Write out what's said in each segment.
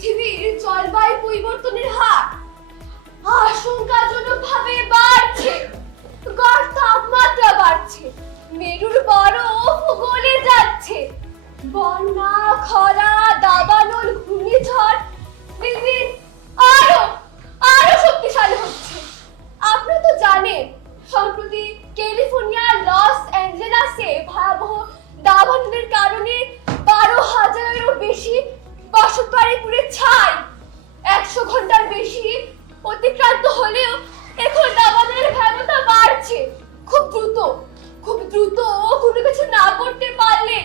পৃথিবীর জলবায়ু পরিবর্তনের হার আশঙ্কাজনকভাবে বাড়ছে। গড় তাপমাত্রা বাড়ছে, মেরুর বরফ গলে যাচ্ছে, বন্যা, খরা, দাবানল, ঘূর্ণিঝড় দিন আরো আরো শক্তিশালী হচ্ছে। আপনারা তো জানেন, সম্প্রতি ক্যালিফোর্নিয়ার লস অ্যাঞ্জেলাসে ভয়াবহ দাবানলের কারণে 12,000-এরও বেশি বসতবাড়ি পুড়ে ছাই। 100 ঘন্টার বেশি অতিক্রান্ত হলেও এখন দাবানলের ভয়াবহতা বাড়ছে। খুব দ্রুত কোনো কিছু না করতে পারলে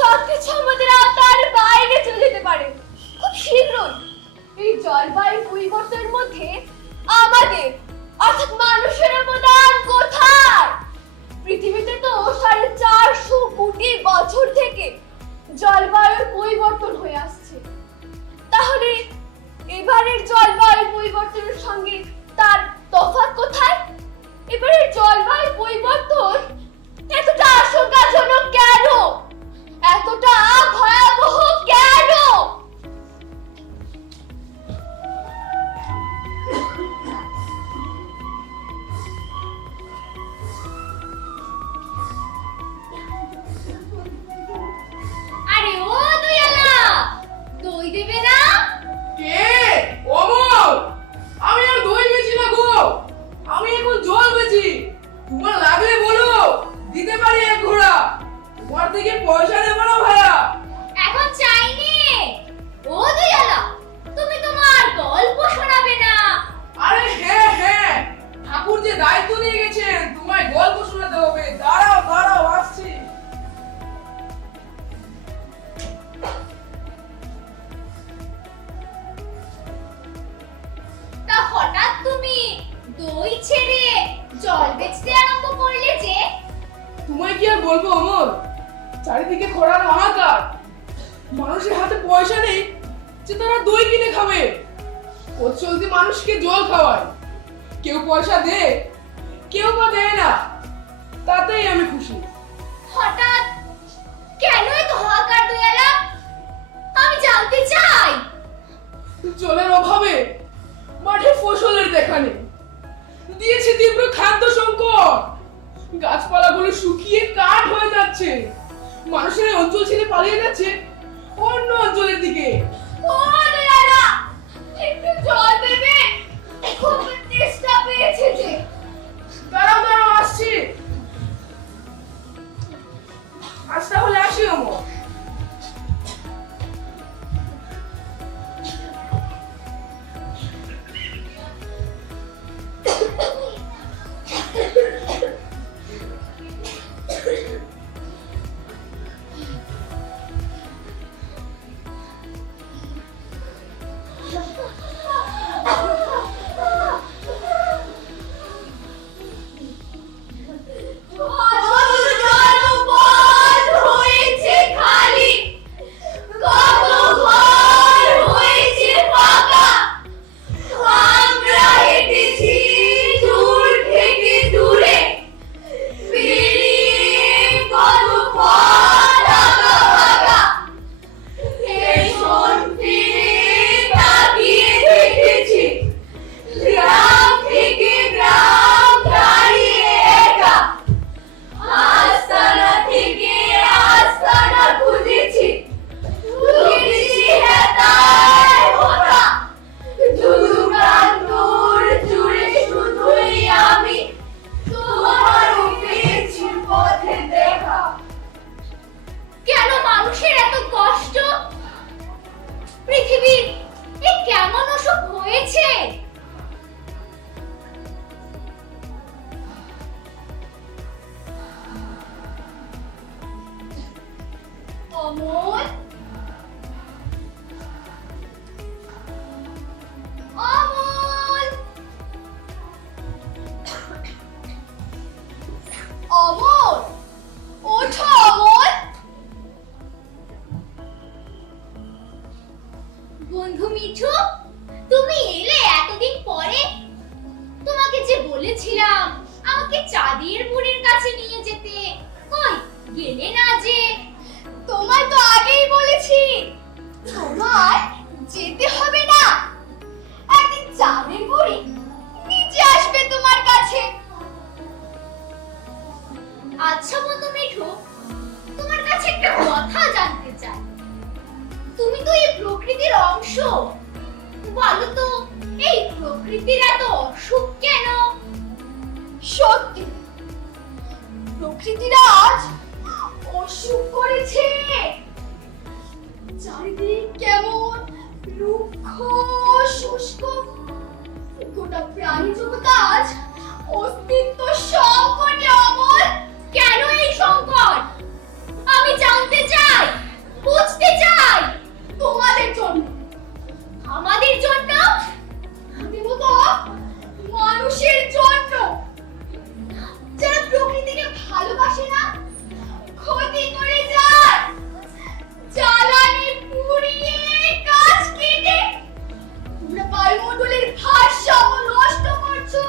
সবকিছু আমাদের আওতার বাইরে চলে যেতে পারে। খুব শীঘ্রই এই জলবায়ু পরিবর্তনের মধ্যে আমাদের অর্থাৎ মানুষের অবদান কোথায়? পৃথিবীতে তো 450 কোটি বছর থেকে জলবায়ুর পরিবর্তন হয়ে আসছে। তাহলে এবারের জলবায়ু পরিবর্তনের সঙ্গে তার তফাৎ কোথায়? এবারের জলবায়ু পরিবর্তন এতটা আশঙ্কাজনক কেন? এতটা ভয়াবহ কেন? আরে ও দয়ালা, দই দেবে না? কে? অমল! আমি আর দই বেচি না গো, আমি এখন জল বেচি। তোমার লাগলে বলো, দিতে পারি এক ঘোড়া। তোমার থেকে পয়সা নেব না ভাইয়া। এখন চাইনি। ও দয়ালা, তুমি তোমার গল্প শোনাবে না? আরে হ্যাঁ হ্যাঁ, ঠাকুর যে দায়িত্ব দিয়ে গেছেন তোমায় গল্প শোনাতে হবে। দাঁড়াও দাঁড়াও, আসছি। তা হঠাৎ তুমি দই ছেড়ে জল বেচতে আরম্ভ করলে যে? তোমায় কি আর বলবো অমল, চারিদিকে খরার হাহাকার। মানুষের হাতে পয়সা নেই যে তারা দই কিনে খাবে। পথ চলতি মানুষকে জল খাওয়ায়। কেউ পয়সা দেয়, কেউ বা দেয় না। তাতেই আমি খুশি। হঠাৎ কেন এত হাহাকার দয়ালা? আমি জানতে চাই। জলের অভাবে মাঠে ফসলের দেখা নেই, দিয়েছে তীব্র খাদ্য সংকট। গাছপালাগুলো শুকিয়ে কাঠ হয়ে যাচ্ছে। মানুষের এই অঞ্চল ছেড়ে পালিয়ে যাচ্ছে অন্য অঞ্চলের দিকে। ও দয়ালা, একটু জল দেবে? খুব তেষ্টা পেয়েছে যে। দাঁড়াও দাঁড়াও, আসছি। আজ তাহলে আসি অমর। কেন মানুষের এত কষ্ট? পৃথিবীর এ কেমন অসুখ হয়েছে? অমল, অমল, অমল, ওঠো অমল। বন্ধু মিঠু, তুমি এলে এতদিন পরে? তোমাকে যে বলেছিলাম আমাকে চাঁদের বুড়ির কাছে নিয়ে যেতে, কই গেলে না যে? তোমায় তো আগেই বলেছি, তোমার যেতে ধ্বংস? বলো তো, এই প্রকৃতির এত অসুখ কেন? সত্যি প্রকৃতির আজ অসুখ করেছে। চারিদিক কেমন রুক্ষ শুষ্ক, গোটা প্রাণী জগৎ আজ অস্তিত্ব সংকটে অমল। কেন এই সংকট? আমি জানতে চাই, বুঝতে চাই। তোমাদের জন্য। আমাদের জন্য? দেবতা মানুষের জন্য, যারা প্রকৃতিকে ভালোবাসে না, ক্ষতি করে যায়, জ্বালানি পুড়িয়ে গাছ কেটে তোমরা বায়ুমণ্ডলের ভারসাম্য নষ্ট করছো,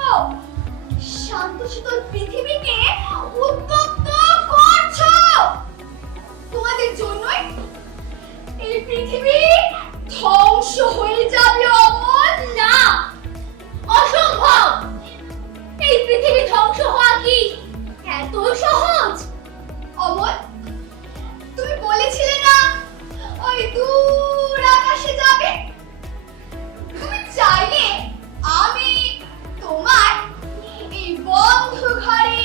শান্ত শীতল পৃথিবীকে উত্তপ্ত করছো। তোমাদের জন্যই এই পৃথিবী ধ্বংস হয়ে যাবে অমল। না, অসম্ভব। এই পৃথিবী ধ্বংস হওয়া কি এত সহজ? অমল, তুমি বলেছিলে না ওই দূর আকাশে যাবে? তুমি চাইলে আমি তোমার এই বন্ধ ঘরে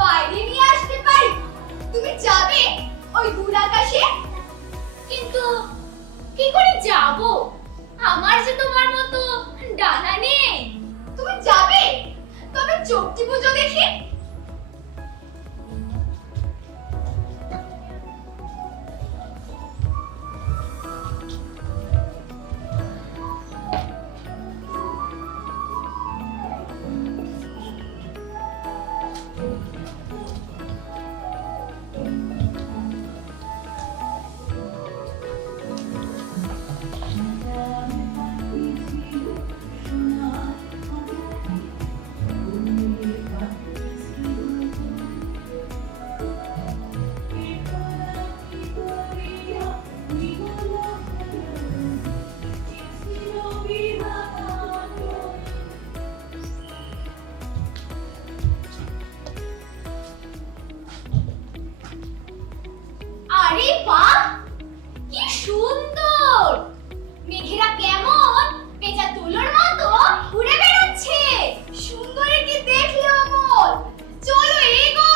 বাইরে নিয়ে আসতে পারি। তুমি যাবে ওই দূর আকাশে? কিন্তু কি করে যাব? আমার যে তোমার মতো ডানা নেই। তুমি যাবে? তবে চোখটি পুজো দেখি। আরে বাহ, কি সুন্দর! মেঘেরা কেমন পেঁচা তুলোর মতো ঘুরে বেড়াচ্ছে। সুন্দরী কি দেখলে অমল? চলো এগো।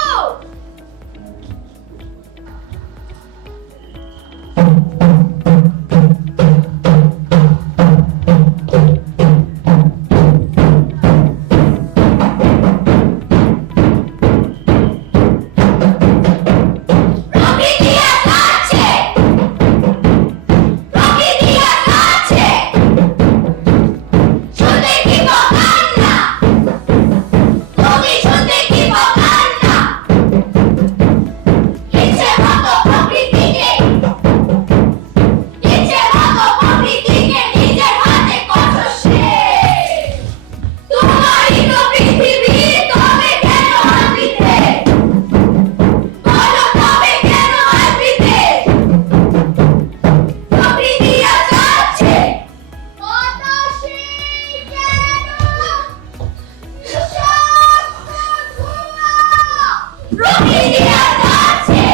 প্রকৃতি আসাচ্ছে, প্রকৃতি আসাচ্ছে। শুনতে কি বকান না, তুমি শুনতে কি বকান না। ইচ্ছে মতো প্রকৃতিকে, ইচ্ছে মতো প্রকৃতিকে নিজের হাতে করছো শেষ। তোমারই তো পৃথিবী, তবে কেন আনবিতে? বলো তবে কেন আনবিতে? প্রকৃতি আসাচ্ছে, বাতাসে কেন বিষাক্ত ধোঁয়া? প্রকৃতি আসাচ্ছে।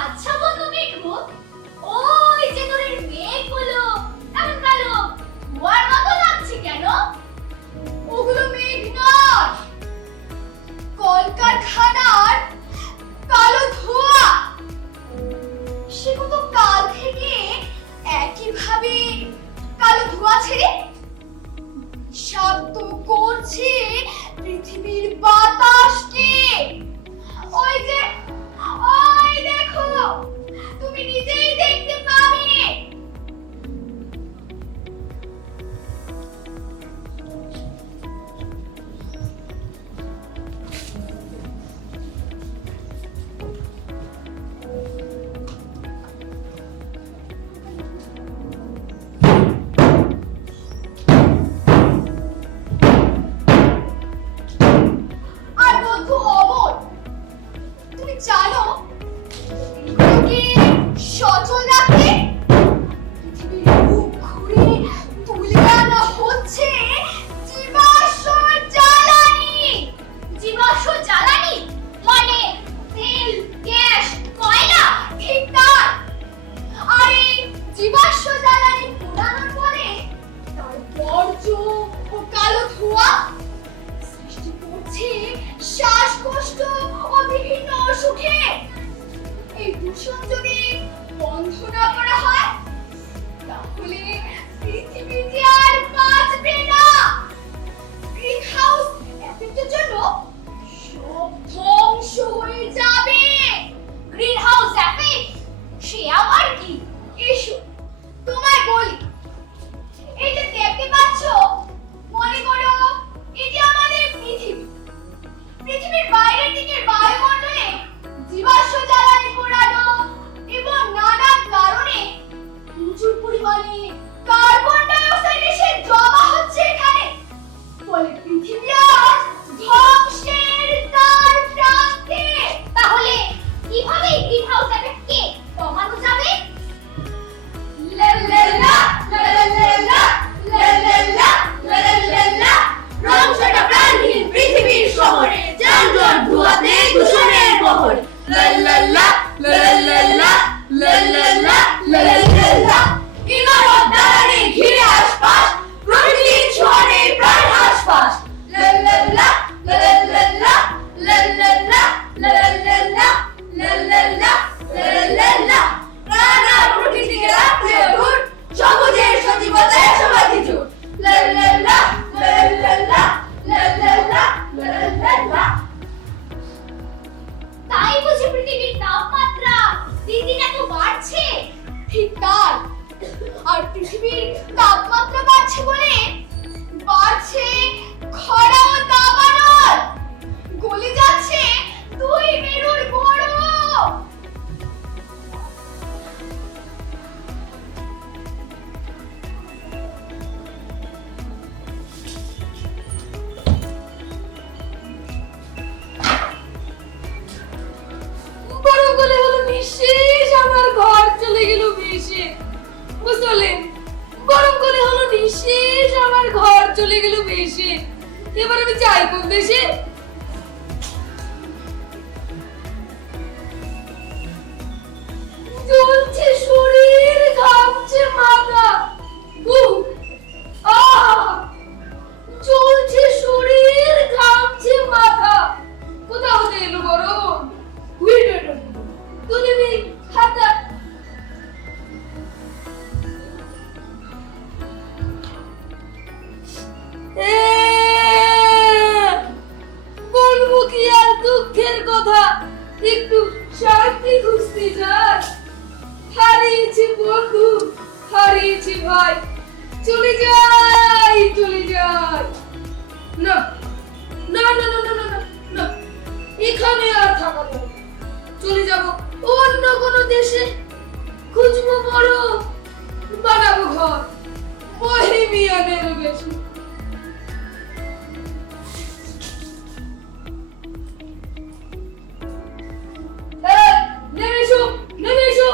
আচ্ছা বন্ধু মেঘমুখ, ওই যে দূরের মেঘগুলো এমন কালো ধোঁয়ার মতো লাগছে কেন? ওগুলো মেঘ নয়, কলকারখানার কালো ধোঁয়া। সেগুলো কাল থেকে একইভাবে কালো ধোঁয়া ছেড়ে শব্দ করছে পৃথিবীর বাতাসকে। ওই যে, ওই দেখো, তুমি নিজেই দেখতে পাবে। রেখে এই দূষণ যদি বন্ধ না করা হয় তাহলে পৃথিবী যে আর বাঁচবে না। গ্রিন হাউস এফেক্টের জন্য সব ধ্বংস হয়ে যাবে। গ্রিন হাউস এফেক্ট সে আবার কি? এসো তোমায় বলি, এই যে দেখতে পাচ্ছ, মনে করো এটি আমাদের পৃথিবী। পৃথিবীর বাইরের দিকের বায়ুমণ্ডলে জীবাশ্ম জ্বালানি পোড়ানো এবং নানা কারণে প্রচুর পরিমাণে কার্বন ডাই অক্সাইড এসে জমা হচ্ছে এখানে। ফলে পৃথিবী আজ ধ্বংসের দ্বার প্রান্তে। তাহলে কিভাবে গ্রিন হাউস এফেক্টকে কমানো যাবে? লা লা লা লা লা লা লা লা লা লা লা লা রংসাটা প্রাণহীন পৃথিবীর শহরে যানজট ধোঁয়াতে দূষণের বহর। লা লা লা লা লা লা লা লা লা লা লা লা ইমারত দালানে ঘিরে আশপাশ প্রতিদিন শহরে প্রাণ আশপাশ। লা লা লা লা লা লা লা লা লা লা লা লা লা লা লা লা লা নানা প্রকৃতিকে রাখতে দূর সবুজের সজীবতায় সমাধি জুট। লা লা লা লা লা লা লা লা লা লা লা লা। তাই বুঝি পৃথিবীর তাপমাত্রা দিন দিন এত বাড়ছে? ঠিক তাই। আর পৃথিবীর তাপমাত্রা বাড়ছে বলে বাড়ছে খরা ও দাবানল। গলে যাচ্ছে দুই মেরুর বরফ। বড় গলে হলো নিঃশেষ, আমার ঘর চলে গেল ভেসে। বুঝলেন, গরম গলে হলো নিঃশেষ, আমার ঘর চলে গেল ভেসে। এবার আমি যাই কোন দেশে? জ্বলছে শরীর, ঘামছে মাথা। জ্বলছে শরীর, ঘামছে মাথা। কোথা হতে এলো গরম? তুলে নেই হাতটা। বলবো কি আর দুঃখের কথা, একটু শান্তি খুঁজতে যাই। হারিয়েছি বন্ধু, হারিয়েছি ভাই, চলে যাই চলে যাই। না না না না না না না না, এখানে আর থাকা যাবে না। চলে যাব অন্য কোনো দেশে, খুঁজবো বড়, বানাবো ঘর বহেমিয়ানের বেশি। নেমে এসো, নেমে এসো।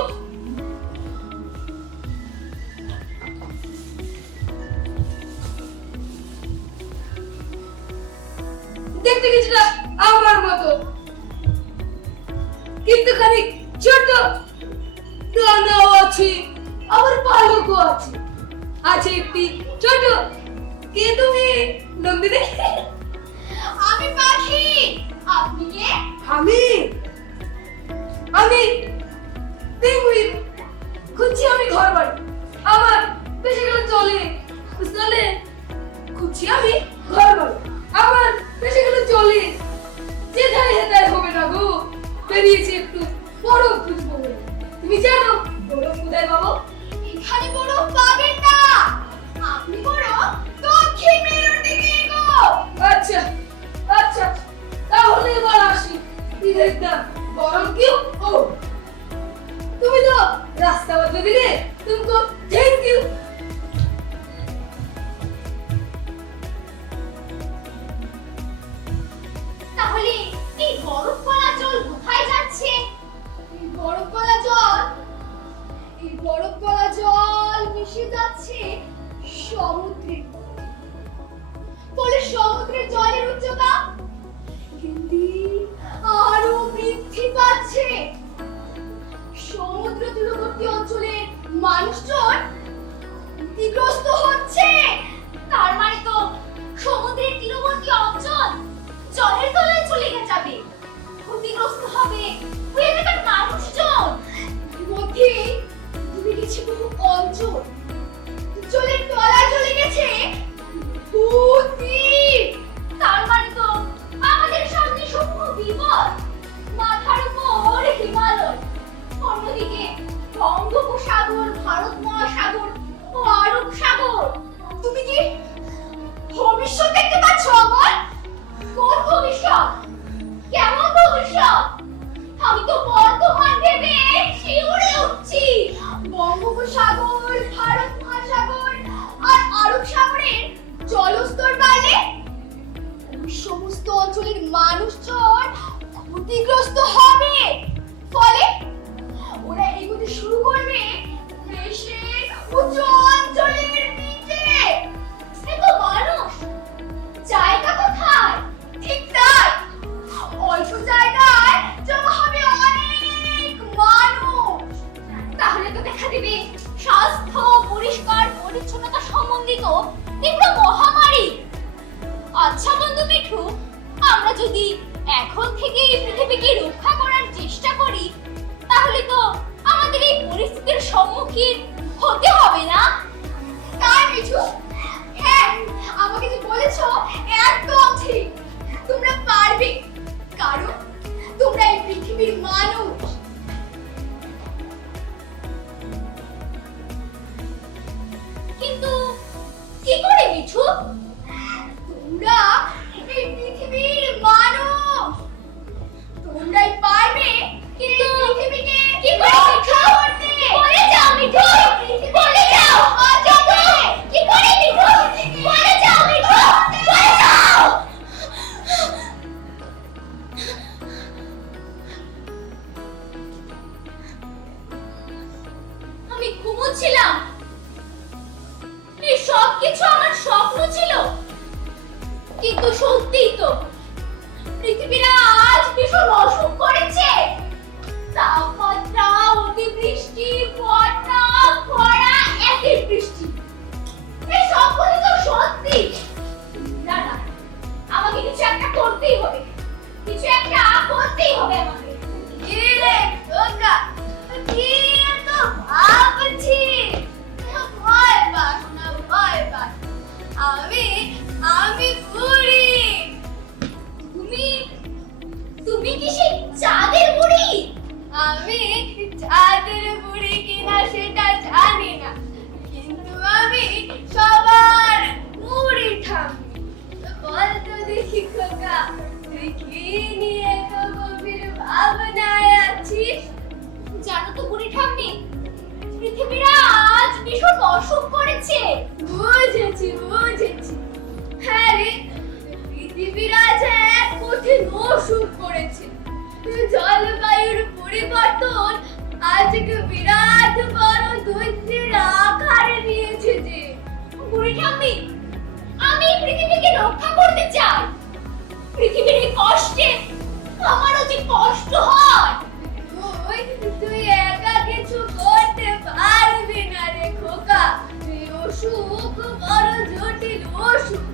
দেখতে কিছুটা আমার মতো, কিন্তু খানিক ছোট, ডানাও আছে, আবার পালকও আছে। আছে একটি ছোট। কে তুমি? নন্দিনী? আমি পাখি। আপনি কে? আমি আমি পেঙ্গুইন। খুঁজছি আমি ঘর বাড়ি, আমার বেশি গেলে চলে। বুঝলে, খুঁজছি আমি ঘর বাড়ি, আমার বেশি গেলে চলে। যেখানে হেতায় হবে না গো, বেরিয়েছি একটু বরফ খুঁজবো বলে। তুমি জানো বরফ কোথায় পাবো? এখানে বরফ পাবেন না। আপনি বরং দক্ষিণ মেরুর দিকে এগো। আচ্ছা আচ্ছা, তাহলে এবার আসি। দেখতাম গরম কেউ। ও, তুমি তো রাস্তা বদলে দিলে। তুমকো থ্যাংক ইউ। তাহলে এই বরফ গলা জল কোথায় যাচ্ছে? এই বরফ গলা জল মিশে যাচ্ছে সমুদ্রে। ফলে সমুদ্রের জলের উচ্চতা আরো বৃদ্ধি পাচ্ছে। সমুদ্র তীরবর্তী অঞ্চলের মানুষজন ক্ষতিগ্রস্ত হচ্ছে। তার মানে তো সমুদ্রের তীরবর্তী অঞ্চল জলের তলায় চলে যাবে, ক্ষতিগ্রস্ত হবে ভবিষ্যৎ দেখতে পাচ্ছ অমল? কোন ভবিষ্যৎ? কেমন ভবিষ্যৎ? আমি তো বর্তমান ভেবে শিউরে উঠছি। বঙ্গোপসাগর, ভারত মহাসাগর আর আরব সাগরের জলস্তর বাড়লে ওই সমস্ত অঞ্চলের মানুষজন ক্ষতিগ্রস্ত হবে। ফলে ওরা এগোতে শুরু করবে দেশের উঁচু অঞ্চলের দিকে। এত মানুষ, জায়গা কোথায়? ঠিক তাই, অল্প জায়গায় জমা হবে অনেক মানুষ। তাহলে তো দেখা দেবে স্বাস্থ্য, পরিষ্কার পরিচ্ছন্নতা সম্বন্ধিত তীব্র মহামারী। আচ্ছা বন্ধু মিঠু, আমরা যদি এখন থেকে এই পৃথিবীকে রক্ষা করার চেষ্টা করি, তাহলে তো আমাদের এই পরিস্থিতির সম্মুখীন হতে হবে না? তাই মিঠু, হ্যাঁ, আমাকে যে বলেছো একদম ঠিক। তোমরা পারবে, কারণ তোমরা এই পৃথিবীর মানুষ। কিন্তু কি করে মিঠু? তোমরা এই পৃথিবীর মানুষ, তোমরাই পারবে কিন্তু পৃথিবীকে কি করে রক্ষা করতে। বলে যাও মিঠু, বলে যাও। কি করে মিঠু? বলে যাও মিঠু, বলে যাও। আমি ঘুমোচ্ছিলাম, এই সব কিছু আমার স্বপ্ন ছিল। কিন্তু সত্যিই তো পৃথিবীরা আজ ভীষণ অসুখ করেছে। তাপমাত্রা, অতিবৃষ্টি, বন্যা, খরা, অ্যাসিড বৃষ্টি, এই সবগুলো তো সত্যি। না না, আমাকে কিছু একটা করতেই হবে, কিছু একটা করতেই হবে আমাকে। কি রে তোরা, কি এত ভাবছিস? ভয় পাস না, ভয় পাস। আমি বুড়ি। তুমি কি সেই চাঁদের বুড়ি? আমি চাঁদের বুড়ি কিনা সেটা জানি না, কিন্তু আমি সবার বুড়ি ঠাম্মি। বল তো দেখি খোকা, তুই কি নিয়ে এত গভীর ভাবনায় আছিস? জানো তো বুড়ি ঠাম্মি, পৃথিবীরা আজ ভীষণ অসুখ করেছে। বুঝেছি বুঝেছি, হ্যাঁ রে, পৃথিবীরা যে এক কঠিন অসুখ করেছে। জলবায়ুর পরিবর্তন আজ এক বিরাট বড় দৈত্যের আকার নিয়েছে। যে বুড়ি ঠাম্মি, আমি পৃথিবীকে রক্ষা করতে চাই। পৃথিবীর এই কষ্টে আমারও যে কষ্ট হয়। তুই একা কিছু করতে পারবি না রে খোকা। এই অসুখ বড় জটিল অসুখ।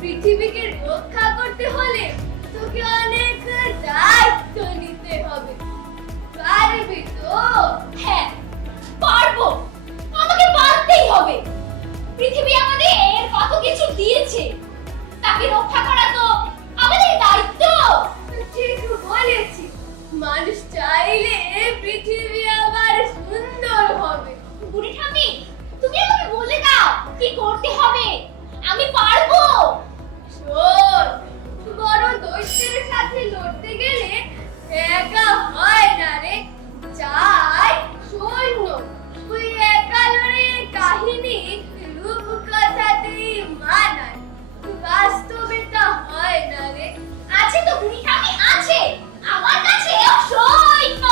পৃথিবীকে রক্ষা করতে হলে তোকে অনেক দায়িত্ব নিতে হবে। পারবি তো? হ্যাঁ পারবো, আমাকে পারতেই হবে। পৃথিবী আমাদের কত কিছু দিয়েছে, তাকে রক্ষা করা তো আমাদের দায়িত্ব। ঠিক বলেছি, মানুষ চাইলে পৃথিবী আবার সুন্দর হবে। বুড়ি ঠাম্মি, তুমি আমাকে বলে দাও কি করতে হবে, আমি পারবো। শোন, বড় দৈত্যের সাথে লড়তে গেলে একা হয় না রে, চাই সৈন্য। ওই একা লড়াইয়ের কাহিনী রূপকথাতেই মানায়, বাস্তবে তা হয় না রে। আছে তো বুড়ি ঠাম্মি, আছে। আমার কাছে সৈন্য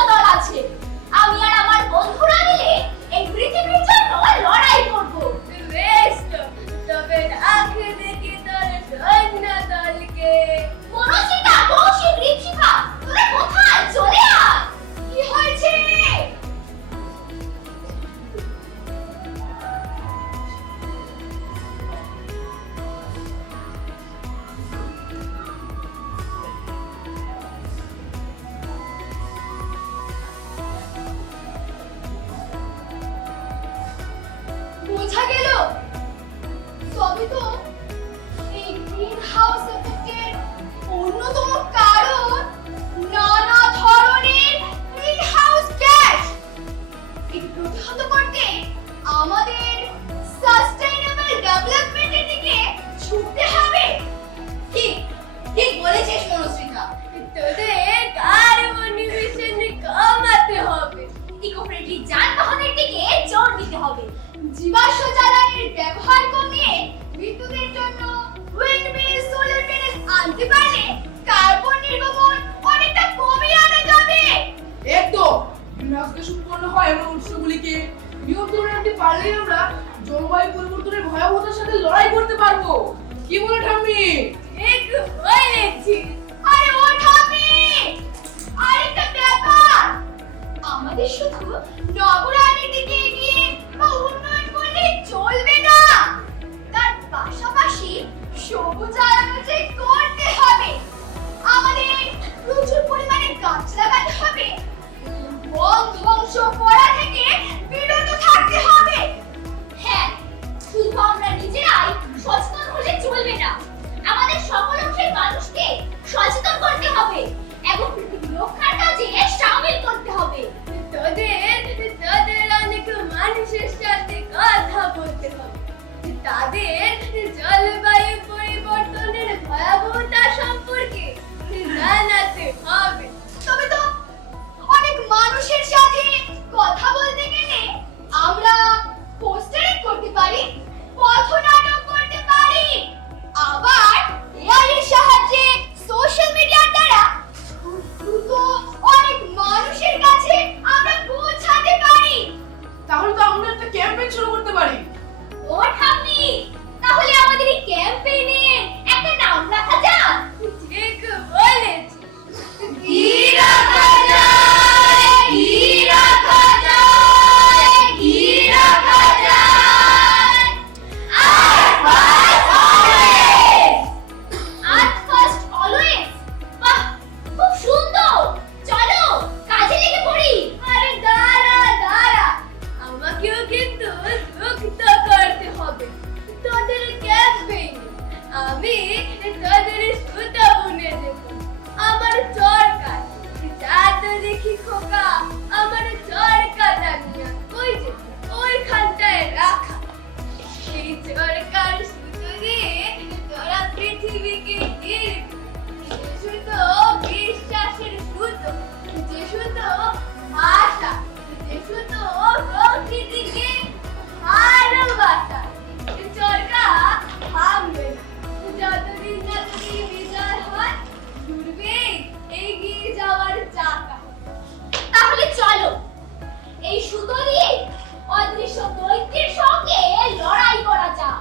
ঠিক বলেছিস মনস্মিতা। তোদের কার্বন এমিশন কমাতে হবে, ইকো ফ্রেন্ডলি যানবাহনের দিকে জোর দিতে হবে, জীবাশ্ম জ্বালানির ব্যবহার কমিয়ে বিদ্যুতের জন্য উইন্ডমিল, সোলার প্যানেল আনতে পারলে কার্বন নির্গমন অনেকটা কমিয়ে আনা যাবে। একদম গ্রিনহাউস গ্যাস উৎপন্ন হয় এমন উৎসগুলিকে নিয়ন্ত্রণে আনতে পারলেই আমরা জলবায়ু পরিবর্তনের ভয়াবহতার সাথে লড়াই করতে পারবো। কি বলে ঠাম্মি? ঠিক বলেছিস। আরে ও ঠাম্মি, আরেকটা ব্যাপার, আমাদের শুধু নগরায়নের দিকে এগিয়ে বা উন্নয়ন করলে চলবে না, তার পাশাপাশি সবুজায়ন যে করতে হবে। আমাদের প্রচুর পরিমাণে গাছ লাগাতে হবে, বন ধ্বংস করা থেকে বিরত থাকতে হবে। হ্যাঁ, শুধু আমরা নিজেরাই সচেতন হলে চলবে না, আমাদের সকল অংশের মানুষকে সচেতন করতে হবে এবং পৃথিবী রক্ষার কাজে শামিল করতে হবে। তোদের অনেক মানুষের সাথে কথা বলতে হবে, তাদের জলবায়ু পরিবর্তনের ভয়াবহতা সম্পর্কে জানাতে হবে। তবে তো অনেক মানুষের সাথে কথা বলতে গেলে আমরা পোস্টারিং করতে পারি, পথনাটক করতে পারি, আবার এআই এর সাহায্যে সোশ্যাল মিডিয়ার দ্বারা দ্রুত অনেক মানুষের কাছে আমরা পৌঁছাতে পারি। তাহলে তো আমরা একটা ক্যাম্পেইন শুরু করতে পারি। ও ঠাম্মি, তাহলে আমাদের এই ক্যাম্পেইনে একটা নাম রাখা যাক। ঠিক বলেছিস। কি রাখা যায়, কি রাখা যায়, কি রাখা যায়? Earth first always! Earth first always! বাহ, খুব সুন্দর। চলো কাজে লেগে পড়ি। আরে দাঁড়া, আমাকেও কিন্তু যুক্ত করতে হবে তোদের ক্যাম্পেইন। আমি তোদের সুতা বুনে দেব, আমার চরকা। যা তো দেখি খোকা, আমার চরকাটা নিয়ে ওই যে ওইখানটায় রাখা। সেই চরকার সুতো দিয়ে তোরা পৃথিবীকে ঘিরে, যে সুতো বিশ্বাসের সুতো, যে সুতো আশা, যে সুতো প্রকৃতিকে ভালোবাসা। চরকা থামবে না, যতদিন বিজয় হয় ঘুরবে এগিয়ে যাওয়ার চাকা। তাহলে চলো এই সুতো দিয়ে অদৃশ্য দৈত্যের সঙ্গে লড়াই করা যাক।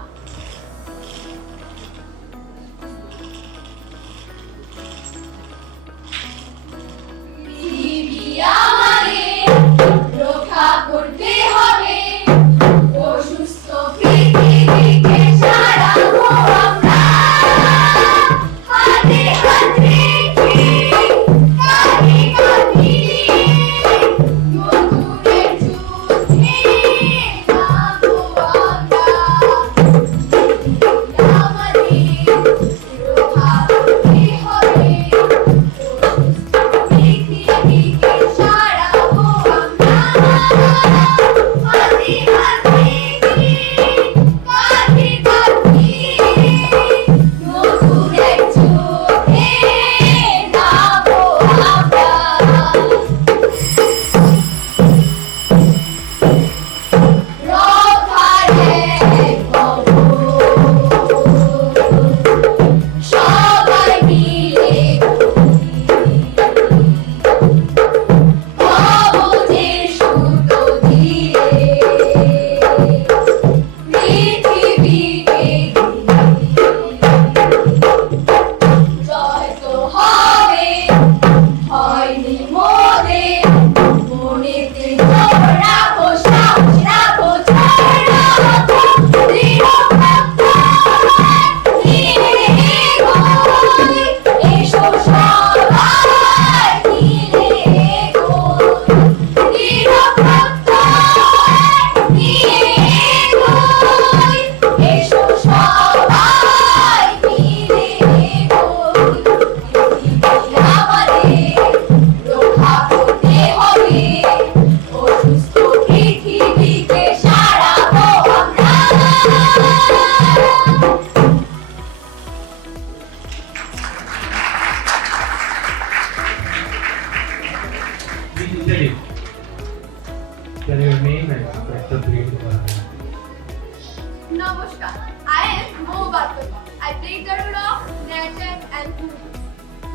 Namaskar. I am Mo Batkar. I played the role of Nature and Guru.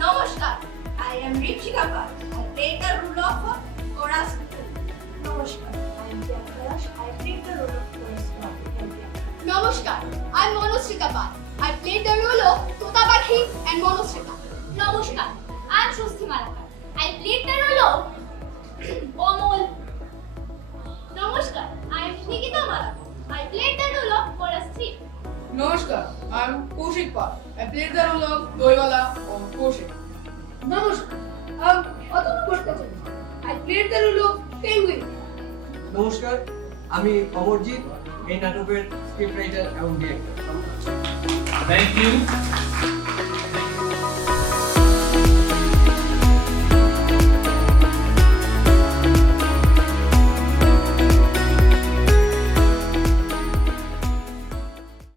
Namaskar. I am Ripshika Par. I played the role of Koras. নমস্কার, I am Priya Kalash. I played the role of Chorus Girl. Namaskar. I am Monosrika Par. I played the role of Tota Pakhi and Monosrika. নমস্কার, I am Shusti Malakar. I played the role of Omol. নমস্কার, I am Nikita Malakar. I played the role of Chorus 3. Namaskar, I'm Kaushik Pal. I played the role of Doiwala or Kaushik. নমস্কার, I'm Atanu Bhattacharya. I played the role of Penguin. নমস্কার, আমি অমরজিৎ, এই নাটকের script writer এবং director. Thank you.